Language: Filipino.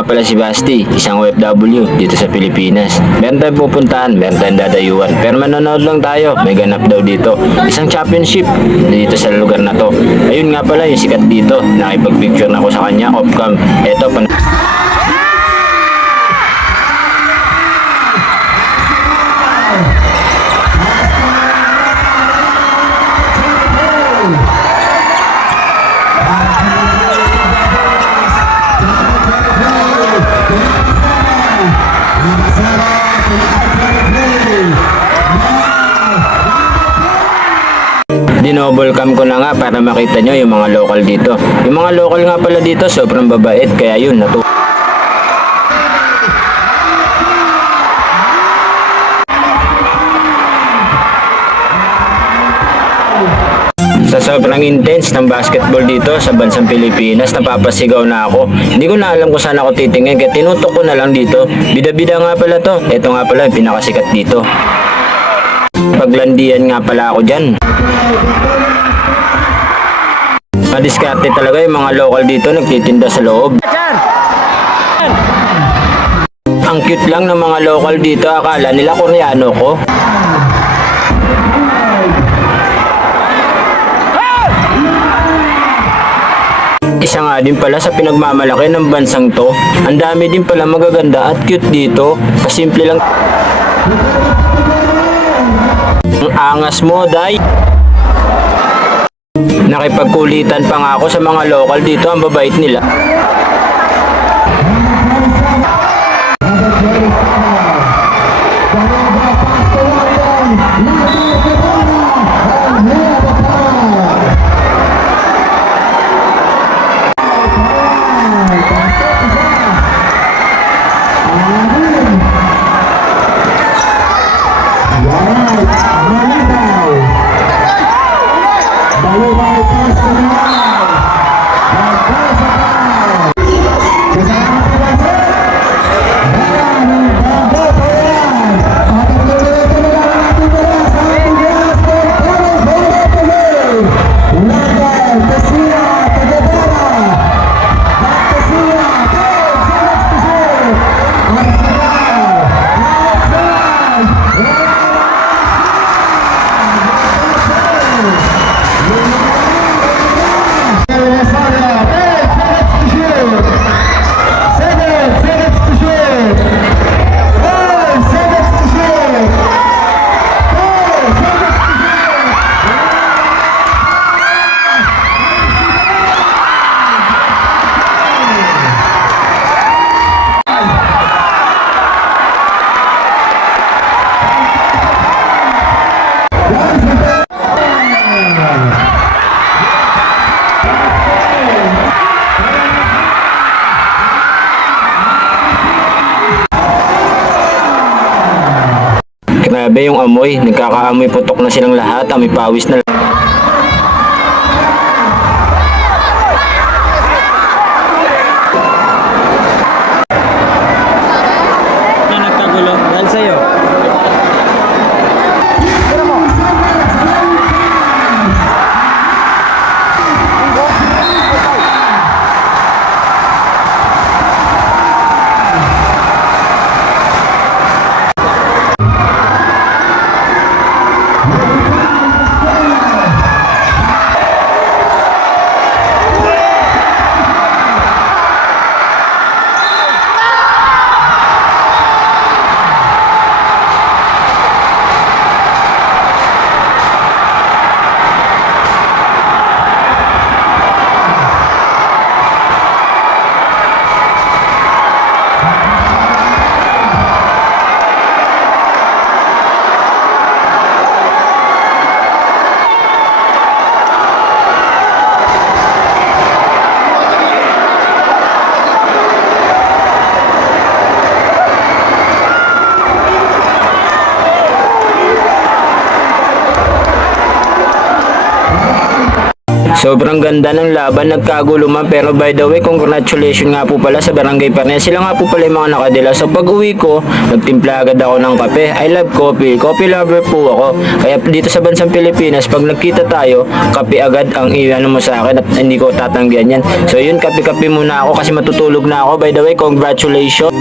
nga pala si Basti, isang OFW dito sa Pilipinas. Meron tayong pupuntahan, meron tayong dadayuan. Pero manonood lang tayo, may ganap daw dito. Isang championship dito sa lugar na to. Ayun nga pala yung sikat dito. Nakipag-picture na ako sa kanya off-cam. Eto, dinouble cam ko na nga para makita nyo yung mga local dito. Yung mga local nga pala dito sobrang babait, kaya yun sa sobrang intense ng basketball dito sa bansang Pilipinas, napapasigaw na ako. Hindi ko na alam kung saan ako titingin, kaya tinutok ko na lang dito. Bida-bida nga pala to. Ito nga pala yung pinakasikat dito. Paglandian nga pala ako dyan. Madiskarte talaga yung mga local dito, nagtitinda sa loob. Ang cute lang ng mga local dito, akala nila Koreano ko. Isa nga din pala sa pinagmamalaki ng bansang to, ang dami din pala magaganda at cute dito, kasimple lang. Ang angas mo, day. Nakipagkulitan pa nga ako sa mga local dito, ang babait nila. Grabe yung amoy, nagkakaamoy putok na silang lahat, amoy pawis na. Nagkagulo dahil sa'yo. Sobrang ganda ng laban, nagkagulo man, pero by the way, congratulations nga po pala sa Barangay Parnes. Sila nga po pala yung mga nakadila. So pag uwi ko, nagtimpla agad ako ng kape. I love coffee. Coffee lover po ako. Kaya dito sa bansang Pilipinas, pag nagkita tayo, kape agad ang iano mo sa akin at hindi ko tatanggihan yan. So yun, kape-kape muna ako kasi matutulog na ako. By the way, congratulations.